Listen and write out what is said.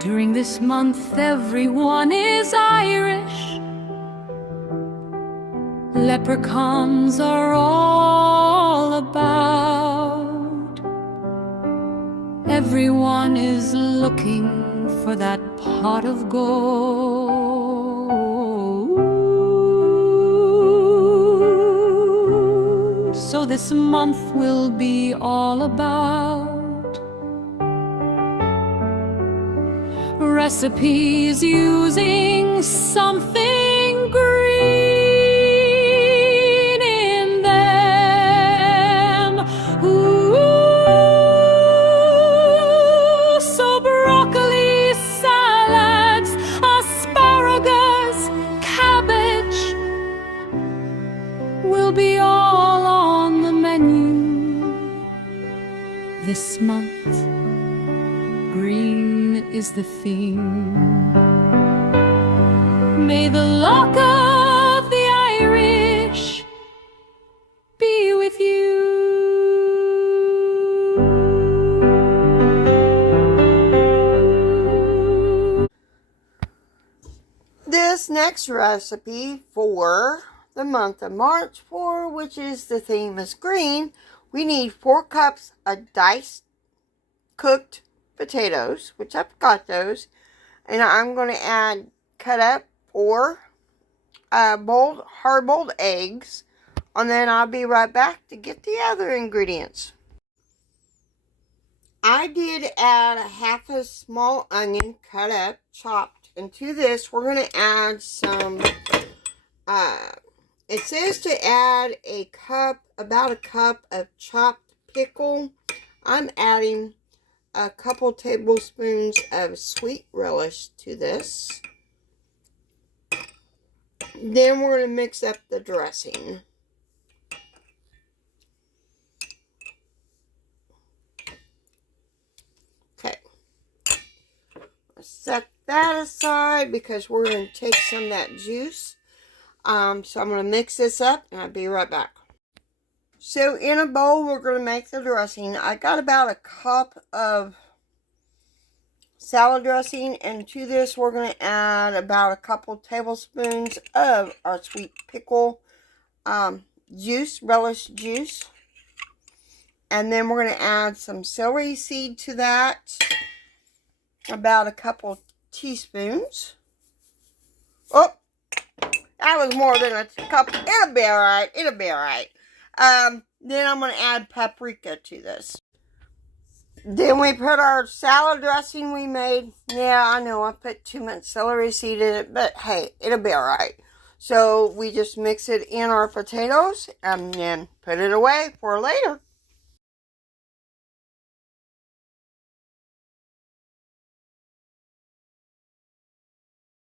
During this month everyone is Irish. Leprechauns are all about. Everyone is looking for that pot of gold. So this month will be all about recipes using something green in them. Ooh, so broccoli, salads, asparagus, cabbage will be all on the menu this month. Green is the theme. May the luck of the Irish be with you. This next recipe for the month of March, for which is the theme is green, we need 4 cups of diced cooked potatoes, which I've got those, and I'm going to add cut up 4 hard-boiled eggs, and then I'll be right back to get the other ingredients. I did add a half a small onion cut up, chopped, and to this we're going to add some, it says to add about a cup of chopped pickle. I'm adding a couple tablespoons of sweet relish to this. Then we're going to mix up the dressing. Okay. Let's set that aside because we're going to take some of that juice. So I'm going to mix this up and I'll be right back. So in a bowl, we're going to make the dressing. I got about a cup of salad dressing, and to this we're going to add about a couple tablespoons of our sweet pickle juice, relish juice. And then we're going to add some celery seed to that, about a couple teaspoons. Oh, that was more than a cup. It'll be alright. It'll be alright. Then I'm going to add paprika to this. Then we put our salad dressing we made. Yeah, I know I put too much celery seed in it, but hey, it'll be alright. So we just mix it in our potatoes and then put it away for later.